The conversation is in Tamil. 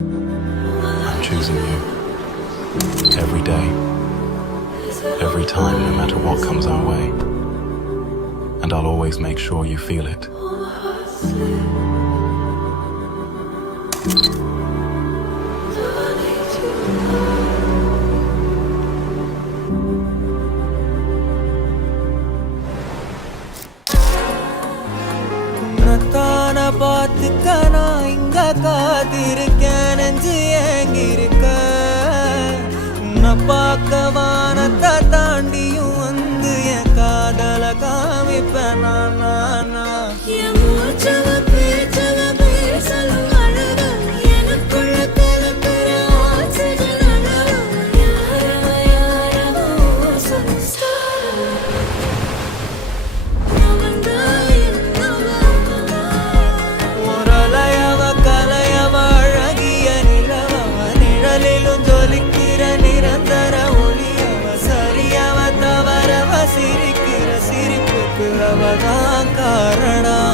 I'm choosing you. Every day. Every time, no matter what comes our way. And I'll always make sure you feel it. பார்த்துக்க நான் இங்க காத்திருக்கேன் நெஞ்சு ஏங்கிருக்க உன்னை பார்க்க வானத்தை தாண்டியும் வந்து என் காதல காமிப்பேன் நான் சிரிக்கிற சிரிப்புக்கு அவதான் காரணம்.